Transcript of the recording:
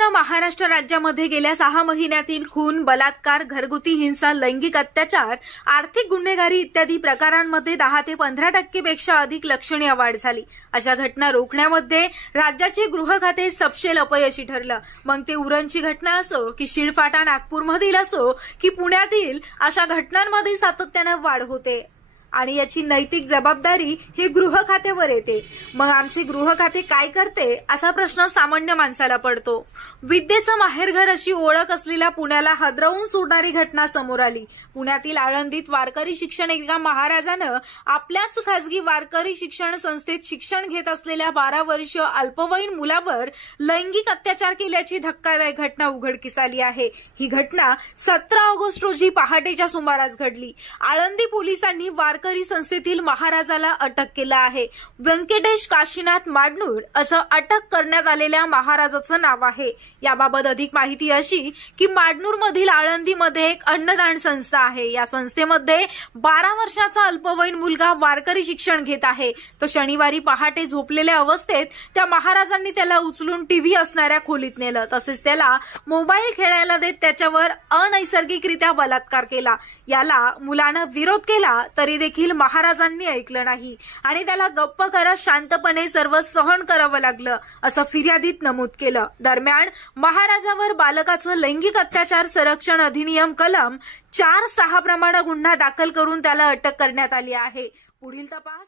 संपूर्ण महाराष्ट्र राज्यामध्ये गेल्या 6 महिन्यातील खून, बलात्कार, घरगुती हिंसा, लैंगिक अत्याचार, आर्थिक गुन्हेगारी इत्यादी प्रकारांमध्ये 10 ते 15% पेक्षा अधिक लक्षणीय वाढ झाली। अशा घटना रोखण्यामध्ये राज्याचे गृह खाते सपशेल अपयशी ठरलं। मग ते उरणची घटना असो की शिळफाटा नागपूरमधील असो की पुण्यातील, अशा घटनांमध्ये सातत्याने वाढ होते आणि याची नैतिक जबाबदारी ही गृह खात्यावर येते। मग आमचे गृह खाते काय करते असा प्रश्न सामान्य माणसाला पडतो। विद्येचं माहेरघर अशी ओळख असलेल्या पुण्याला हादरवून सोडणारी घटना समोर आली। पुण्यातील आळंदीत वारकरी शिक्षण एका महाराजानं आपल्याच खासगी वारकरी शिक्षण संस्थेत शिक्षण घेत असलेल्या 12 वर्षीय अल्पवयीन मुलावर लैंगिक अत्याचार केल्याची धक्कादायक घटना उघडकीस आली आहे। ही घटना 17 ऑगस्ट रोजी पहाटेच्या सुमारास घडली। आळंदी पोलिसांनी वारकरी संस्थेतील महाराजाला अटक केलं आहे। व्यंकटेश काशीनाथ माडनूर असं अटक करण्यात आलेल्या महाराजाचं नाव आहे। याबाबत अधिक माहिती अशी की माडनूरमधील आळंदीमध्ये एक अन्नदान संस्था आहे। या संस्थेमध्ये 12 वर्षाचा अल्पवयीन मुलगा वारकरी शिक्षण घेत आहे। तो शनिवारी पहाटे झोपलेल्या अवस्थेत त्या महाराजांनी त्याला उचलून टीव्ही असणाऱ्या खोलीत नेलं, तसेच त्याला मोबाईल खेळायला देत त्याच्यावर अनैसर्गिकरित्या बलात्कार केला। याला मुलानं विरोध केला तरी देखील महाराजांनी ऐकलं नाही आणि त्याला गप्प करत शांतपणे सर्व सहन करावं लागलं, असं फिर्यादीत नमूद केलं। दरम्यान महाराजावर बालकाचं लैंगिक अत्याचार संरक्षण अधिनियम कलम 4(6) प्रमाणे गुन्हा दाखल करून त्याला अटक करण्यात आली आहे। पुढील तपास